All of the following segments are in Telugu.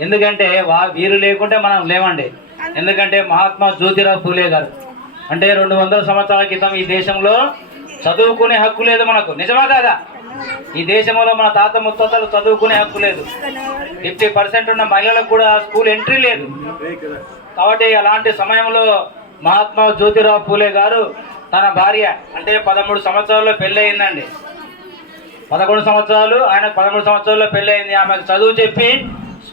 ఎందుకంటే వా వీరు లేకుంటే మనం లేవండి. ఎందుకంటే మహాత్మా జ్యోతిరావు పూలే గారు. అంటే రెండు వందల సంవత్సరాల క్రితం ఈ దేశంలో చదువుకునే హక్కు లేదు మనకు. నిజమా కాదా? ఈ దేశంలో మన తాత ముత్తాతలు చదువుకునే హక్కు లేదు. ఫిఫ్టీ పర్సెంట్ ఉన్న మహిళలకు కూడా స్కూల్ ఎంట్రీ లేదు. కాబట్టి అలాంటి సమయంలో మహాత్మా జ్యోతిరావు పూలే గారు తన భార్య అంటే పదమూడు సంవత్సరాల్లో పెళ్ళి అయిందండి పదకొండు సంవత్సరాలు ఆయన పదమూడు సంవత్సరాల్లో పెళ్ళి అయింది ఆమెకు చదువు చెప్పి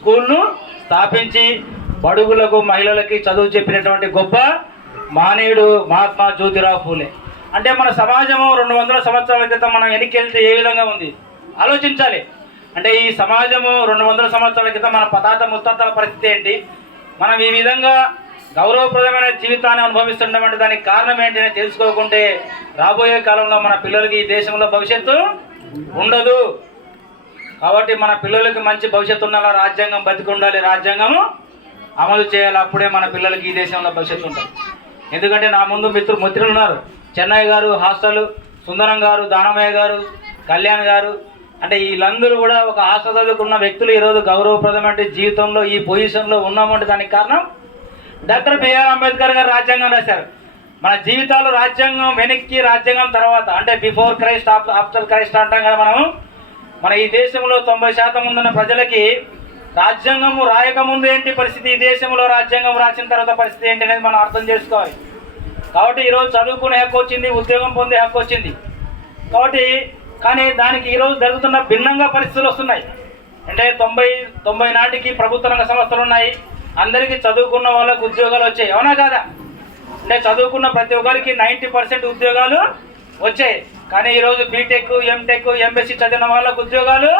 స్కూల్ను స్థాపించి బడుగులకు మహిళలకి చదువు చెప్పినటువంటి గొప్ప మానేయుడు మహాత్మా జ్యోతిరావు ఫూలే అంటే మన సమాజము రెండు వందల సంవత్సరాల క్రితం మనం వెనక్కి వెళ్తే ఏ విధంగా ఉంది? ఆలోచించాలి. అంటే ఈ సమాజము రెండు వందల సంవత్సరాల క్రితం మన పదార్థ ముత్తాతల పరిస్థితి ఏంటి? మనం ఈ విధంగా గౌరవప్రదమైన జీవితాన్ని అనుభవిస్తుండమంటే దానికి కారణం ఏంటనే తెలుసుకోకుంటే రాబోయే కాలంలో మన పిల్లలకి ఈ దేశంలో భవిష్యత్తు ఉండదు. కాబట్టి మన పిల్లలకి మంచి భవిష్యత్తు ఉండాలా? రాజ్యాంగం బతికి ఉండాలి. రాజ్యాంగము అమలు చేయాలి. అప్పుడే మన పిల్లలకి ఈ దేశంలో భవిష్యత్తు ఉంటుంది. ఎందుకంటే నా ముందు మిత్రులు మిత్రులు ఉన్నారు. చెన్నై గారు హాస్టల్ సుందరం గారు దానమయ్య గారు కళ్యాణ్ గారు. అంటే వీళ్ళందరూ కూడా ఒక హాస్టల్ చదువుకున్న వ్యక్తులు ఈరోజు గౌరవప్రదమైన జీవితంలో ఈ పొజిషన్లో ఉన్నామంటే దానికి కారణం డాక్టర్ బిఆర్ అంబేద్కర్ గారు రాజ్యాంగం రాశారు. మన జీవితాలు రాజ్యాంగం వెనక్కి రాజ్యాంగం తర్వాత అంటే బిఫోర్ క్రైస్ట్ ఆఫ్టర్ క్రైస్ట్ అంటాం కదా మనము. మన ఈ దేశంలో తొంభై శాతం ఉన్న ప్రజలకి రాజ్యాంగము రాయకముందు ఏంటి పరిస్థితి? ఈ దేశంలో రాజ్యాంగం రాసిన తర్వాత పరిస్థితి ఏంటి అనేది మనం అర్థం చేసుకోవాలి. కాబట్టి ఈరోజు చదువుకునే హక్కు వచ్చింది ఉద్యోగం పొందే హక్కు వచ్చింది. కాబట్టి కానీ దానికి ఈరోజు జరుగుతున్న భిన్నంగా పరిస్థితులు వస్తున్నాయి. అంటే తొంభై తొంభై నాటికి ప్రభుత్వ రంగ సంస్థలు ఉన్నాయి. అందరికీ చదువుకున్న వాళ్ళకు ఉద్యోగాలు వచ్చాయి. అవునా కాదా? అంటే చదువుకున్న ప్రతి ఒక్కరికి నైంటీ పర్సెంట్ ఉద్యోగాలు వచ్చాయి. కానీ ఈరోజు బీటెక్ ఎంటెక్ ఎంఎస్సీ చదివిన వాళ్ళకు ఉద్యోగాలు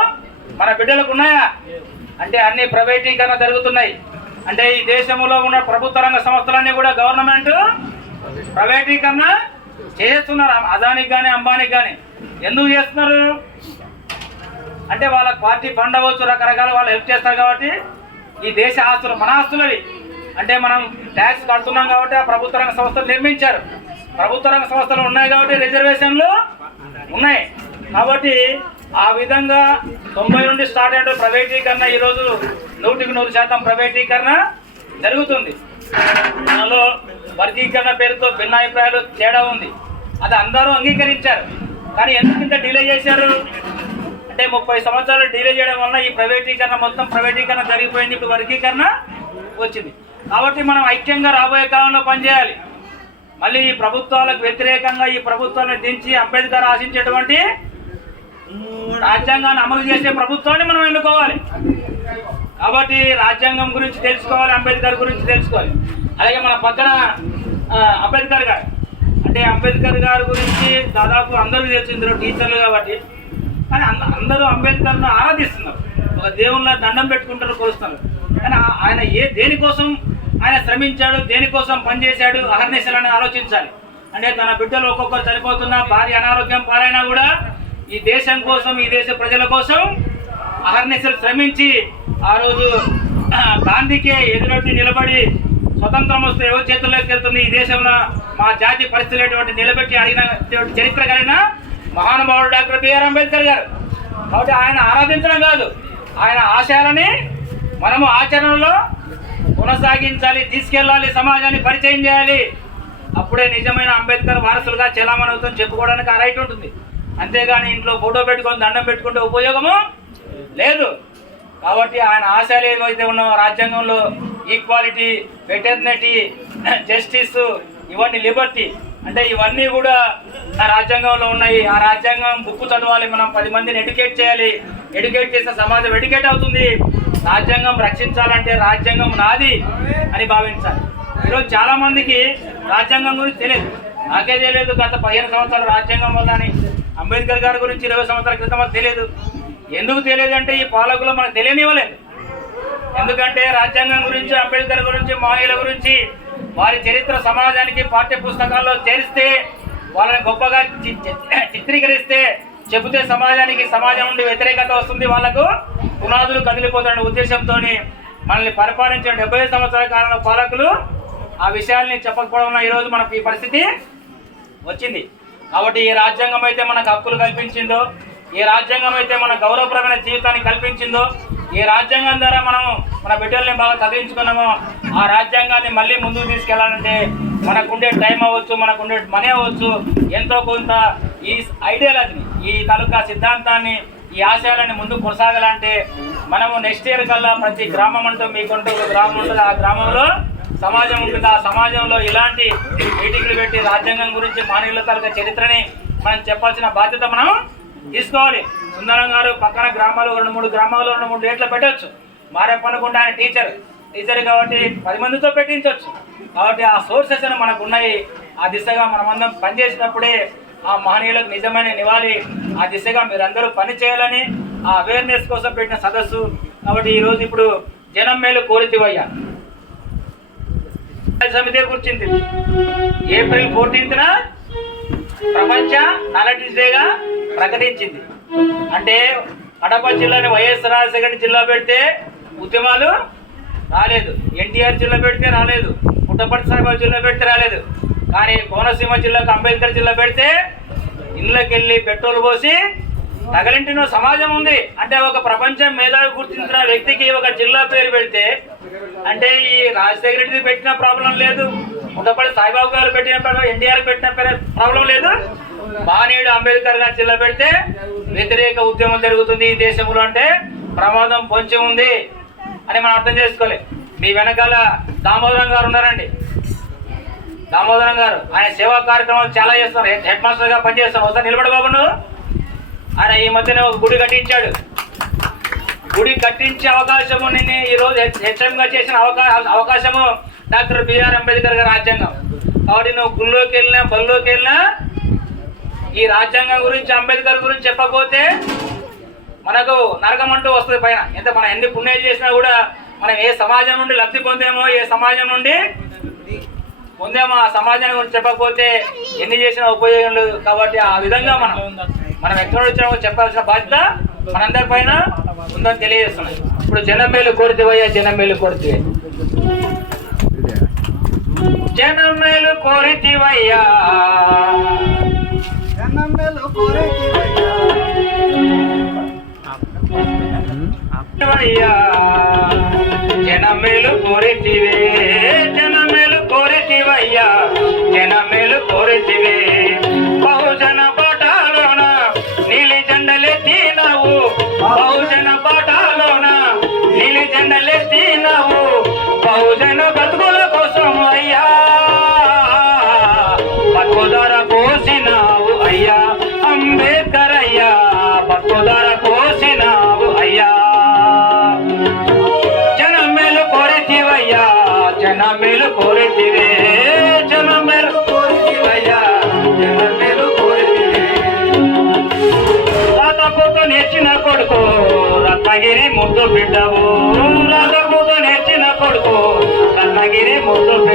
మన బిడ్డలకు ఉన్నాయా? అంటే అన్ని ప్రైవేటీకరణ జరుగుతున్నాయి. అంటే ఈ దేశంలో ఉన్న ప్రభుత్వ రంగ సంస్థలన్నీ కూడా గవర్నమెంట్ ప్రైవేటీకరణ చేస్తున్నారు. అదానికి కానీ అంబానికి కానీ ఎందుకు చేస్తున్నారు? అంటే వాళ్ళ పార్టీ ఫండ్ అవ్వచ్చు రకరకాల వాళ్ళు హెల్ప్ చేస్తారు కాబట్టి ఈ దేశ ఆస్తులు మన ఆస్తులవి. అంటే మనం ట్యాక్స్ కడుతున్నాం కాబట్టి ఆ ప్రభుత్వ రంగ సంస్థలు నిర్మించారు. ప్రభుత్వ రంగ సంస్థలు ఉన్నాయి కాబట్టి రిజర్వేషన్లు ఉన్నాయి. కాబట్టి ఆ విధంగా తొంభై నుండి స్టార్ట్ అయిన ప్రైవేటీకరణ ఈరోజు నూటికి నూరు శాతం ప్రైవేటీకరణ జరుగుతుంది. మనలో వర్గీకరణ పేరుతో భిన్నాభిప్రాయాలు తేడా ఉంది. అది అందరూ అంగీకరించారు. కానీ ఎందుకు ఇంత డిలే చేశారు? అంటే ముప్పై సంవత్సరాలు డిలే చేయడం వల్ల ఈ ప్రైవేటీకరణ మొత్తం ప్రైవేటీకరణ జరిగిపోయింది ఇప్పుడు వర్గీకరణ వచ్చింది. కాబట్టి మనం ఐక్యంగా రాబోయే కాలంలో పనిచేయాలి. మళ్ళీ ఈ ప్రభుత్వాలకు వ్యతిరేకంగా ఈ ప్రభుత్వాన్ని దించి అంబేద్కర్ ఆశించేటువంటి రాజ్యాంగాన్ని అమలు చేసే ప్రభుత్వాన్ని మనం ఎన్నుకోవాలి. కాబట్టి రాజ్యాంగం గురించి తెలుసుకోవాలి అంబేద్కర్ గురించి తెలుసుకోవాలి. అలాగే మన పక్కన అంబేద్కర్ గారు. అంటే అంబేద్కర్ గారి గురించి దాదాపు అందరూ తెలుసు ఇందులో టీచర్లు కాబట్టి. కానీ అంద- అందరూ అంబేద్కర్ను ఆరాధిస్తున్నారు. ఒక దేవుళ్ళ దండం పెట్టుకుంటారు కొలుస్తున్నారు కానీ ఆయన ఏ దేనికోసం ఆయన శ్రమించాడు దేనికోసం పనిచేశాడు అహర్నిశలని ఆలోచించాలి. అంటే తన బిడ్డలు ఒక్కొక్కరు చనిపోతున్నా భార్య అనారోగ్యం పాలైనా కూడా ఈ దేశం కోసం ఈ దేశ ప్రజల కోసం అహర్నిశలు శ్రమించి ఆ రోజు గాంధీకే ఎదురొట్టి నిలబడి స్వతంత్రం వస్తే ఎవరి చేతుల్లోకి వెళ్తుంది? ఈ దేశంలో మా జాతి పరిస్థితులు నిలబెట్టి అడిగిన చరిత్ర కలిగిన మహానుభావుడు డాక్టర్ బిఆర్ అంబేద్కర్ గారు. కాబట్టి ఆయన ఆరాధించడం కాదు. ఆయన ఆశయాలని మనము ఆచరణలో కొనసాగించాలి తీసుకెళ్ళాలి సమాజాన్ని పరిచయం చేయాలి. అప్పుడే నిజమైన అంబేద్కర్ వారసులుగా చలామణి అవుతాం చెప్పుకోవడానికి ఆ రైట్ ఉంటుంది. అంతేగాని ఇంట్లో ఫోటో పెట్టుకొని దండం పెట్టుకుంటే ఉపయోగము లేదు. కాబట్టి ఆయన ఆశయాలు ఏవైతే ఉన్నాయో రాజ్యాంగంలో ఈక్వాలిటీ వెటర్నిటీ జస్టిస్ ఇవన్నీ లిబర్టీ అంటే ఇవన్నీ కూడా ఆ రాజ్యాంగంలో ఉన్నాయి. ఆ రాజ్యాంగం బుక్ చదవాలి మనం పది మందిని ఎడ్యుకేట్ చేయాలి. ఎడ్యుకేట్ చేస్తే సమాజం ఎడ్యుకేట్ అవుతుంది. రాజ్యాంగం రక్షించాలంటే రాజ్యాంగం నాది అని భావించాలి. ఈరోజు చాలా మందికి రాజ్యాంగం గురించి తెలియదు. నాకే తెలియదు గత పదిహేను సంవత్సరాల రాజ్యాంగం వల్ల అని అంబేద్కర్ గారి గురించి ఇరవై సంవత్సరాల క్రితం తెలియదు. ఎందుకు తెలియదు అంటే ఈ పాలకులు మనకు తెలియనివ్వలేదు. ఎందుకంటే రాజ్యాంగం గురించి అంబేద్కర్ గురించి మహిళల గురించి వారి చరిత్ర సమాజానికి పాఠ్య పుస్తకాల్లో చేరిస్తే వాళ్ళని గొప్పగా చి- చి- చిత్రీకరిస్తే చెబితే సమాజానికి సమాజం నుండి వ్యతిరేకత వస్తుంది వాళ్ళకు. పునాదులు కదిలిపోతున్న ఉద్దేశంతో మనల్ని పరిపాలించిన డెబ్బై సంవత్సరాల కాలంలో పాలకులు ఆ విషయాల్ని చెప్పకపోవడం వల్ల ఈరోజు మనకు ఈ పరిస్థితి వచ్చింది. కాబట్టి ఈ రాజ్యాంగం అయితే మనకు హక్కులు కల్పించిందో ఏ రాజ్యాంగం అయితే మన గౌరవప్రదమైన జీవితాన్ని కల్పించిందో ఏ రాజ్యాంగం ద్వారా మనం మన బిడ్డల్ని బాగా చదివించుకున్నామో ఆ రాజ్యాంగాన్ని మళ్ళీ ముందుకు తీసుకెళ్ళాలంటే మనకుండే టైం అవ్వచ్చు మనకుండే మనీ అవ్వచ్చు ఎంతో కొంత ఈ ఐడియాలజీని ఈ తాలూకా సిద్ధాంతాన్ని ఈ ఆశయాలని ముందుకు కొనసాగాలంటే మనము నెక్స్ట్ ఇయర్ కల్లా ప్రతి గ్రామం అంటూ మీకుంటూ గ్రామం ఉంటుంది. ఆ గ్రామంలో సమాజం ఉంటుంది. ఆ సమాజంలో ఇలాంటి మీటింగ్లు పెట్టి రాజ్యాంగం గురించి మానవుల తాలూకా చరిత్రని మనం చెప్పాల్సిన బాధ్యత మనం తీసుకోవాలి. సుందరం గారు పక్కన గ్రామాలు రెండు మూడు గ్రామాలు రెండు మూడు రేట్లు పెట్టవచ్చు మారేపనుకుంటే ఆయన టీచర్ టీచర్ కాబట్టి పది మందితో పెట్టించవచ్చు కాబట్టి ఆ సోర్సెస్ అని మనకు ఉన్నాయి. ఆ దిశగా మనమందరం పనిచేసినప్పుడే ఆ మహనీయులకు నిజమైన నివాళి ఆ దిశగా మీరందరూ పని చేయాలని ఆ అవేర్నెస్ కోసం పెట్టిన సదస్సు. కాబట్టి ఈరోజు ఇప్పుడు జనం మేలు కోరితివయ్యా. సమితే కూర్చింది. ఏప్రిల్ ఫోర్టీన్త్న ప్రపంచ నలటిస్ డేగా ప్రకటించింది. అంటే కడప జిల్లాని వైఎస్ రాజశేఖర జిల్లా పెడితే ఉద్యమాలు రాలేదు. ఎన్టీఆర్ జిల్లా పెడితే రాలేదు. పుట్టపర్తి సాయిబాబు జిల్లా పెడితే రాలేదు. కానీ కోనసీమ జిల్లాకు అంబేద్కర్ జిల్లా పెడితే ఇళ్ళకి వెళ్ళి పెట్రోల్ పోసి తగలింటిన సమాజం ఉంది. అంటే ఒక ప్రపంచం మేధావి గుర్తించిన వ్యక్తికి ఒక జిల్లా పేరు పెడితే అంటే ఈ రాజశేఖర రెడ్డి పెట్టిన ప్రాబ్లం లేదు. ఉండపల్లి సాయిబాబు గారు పెట్టిన ప్రాబ్లం ఎన్టీఆర్ పెట్టిన ప్రాబ్లం లేదు. బానేడు అంబేద్కర్ గారు జిల్లా పెడితే వ్యతిరేక ఉద్యమం జరుగుతుంది ఈ దేశంలో అంటే ప్రమాదం పొంచి ఉంది అని మనం అర్థం చేసుకోవాలి. మీ వెనకాల దామోదరం గారు ఉన్నారండి. దామోదరం గారు ఆయన సేవా కార్యక్రమాలు చాలా చేస్తారు హెడ్- హెడ్ మాస్టర్గా పనిచేస్తారు ఒకసారి నిలబడి బాబు ఆయన ఈ మధ్యనే ఒక గుడి కట్టించాడు. గుడి కట్టించే అవకాశము నేను ఈ రోజు హెచ్ఎం గా చేసిన అవకాశ అవకాశము డాక్టర్ బిఆర్ అంబేద్కర్ గారి రాజ్యాంగం. కాబట్టి నువ్వు గుళ్ళోకి వెళ్ళినా బల్లోకి వెళ్ళినా ఈ రాజ్యాంగం గురించి అంబేద్కర్ గురించి చెప్పకపోతే మనకు నరకం అంటూ వస్తుంది పైన. ఎంత మనం ఎన్ని పుణ్యాలు చేసినా కూడా మనం ఏ సమాజం నుండి లబ్ధి పొందేమో ఏ సమాజం నుండి పొందేమో ఆ సమాజాన్ని గురించి చెప్పకపోతే ఎన్ని చేసినా ఉపయోగం లేదు కాబట్టి ఆ విధంగా మనం మనం ఎక్కడ వచ్చినా చెప్పాల్సిన బాధ్యత మనందరి పైన ఉందని తెలియజేస్తున్నాం. ఇప్పుడు జనం మేలు కోరితివయ్యా జనం మేలు కోరితివే జనం మేలు కోరితివయ్యా అయ్యా జనమేలు కోరితివే బహుజన బతుకుల కోసం అయ్యా. బతుకుదర పోసినావు అయ్యా. అంబేద్కర్ అయ్యా బతుకుదర పోసినావు అయ్యా. జనమేలు కోరితివయ్యా జనమేలు కోరితివే జనమేలు కోరితివయ్యా జనమేలు కోరితివే. రాతపూత నేర్చిన కొడుకు రత్నగిరి ముద్దు బిడ్డవు. రత్నగిరి ముద్దు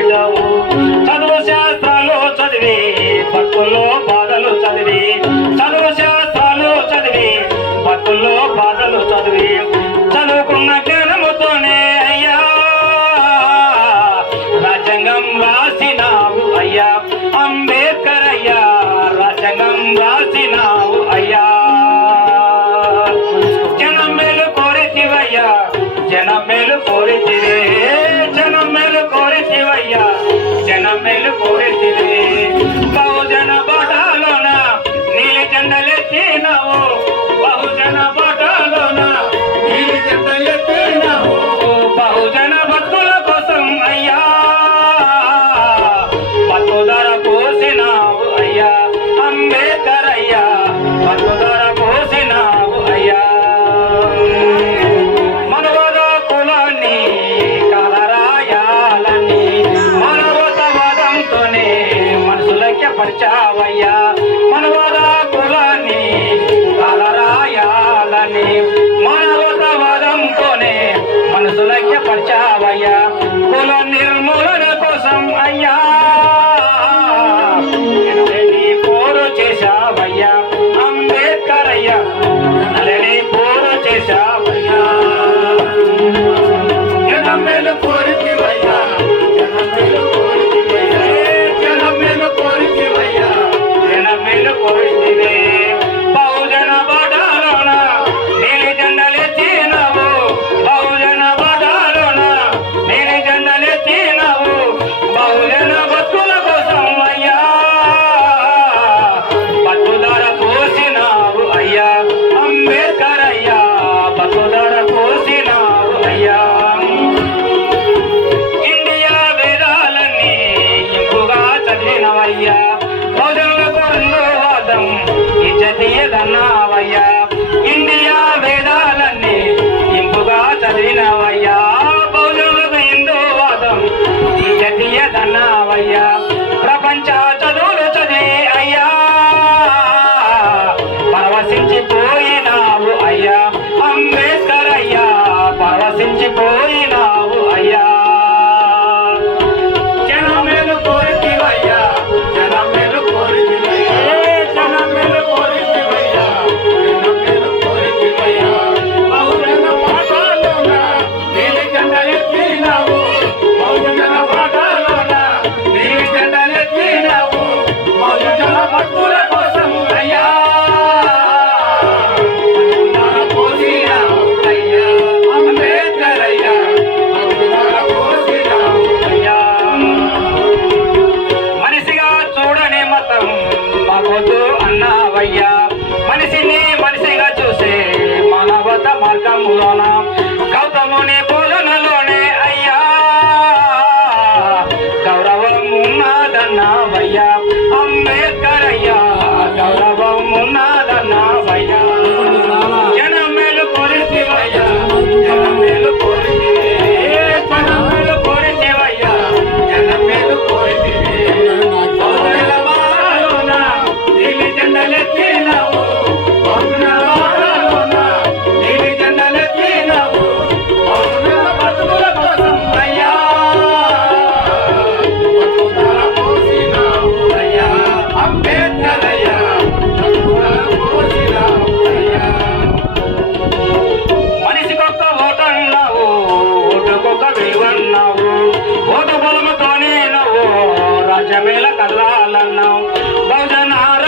కల్లాలన్నావు భజనార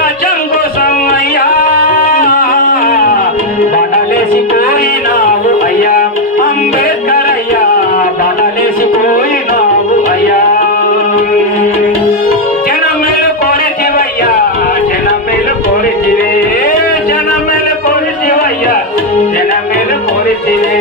కోసం అయ్యా బడలేసి పోయినావు అయ్యా. అంబేద్కర్ అయ్యా బడలేసి పోయినావు అయ్యా. జనమేలు కోరితివయ్యా జనమేలు కోరితివే జనమేలు కోరితివయ్యా జనమేలు కోరితివే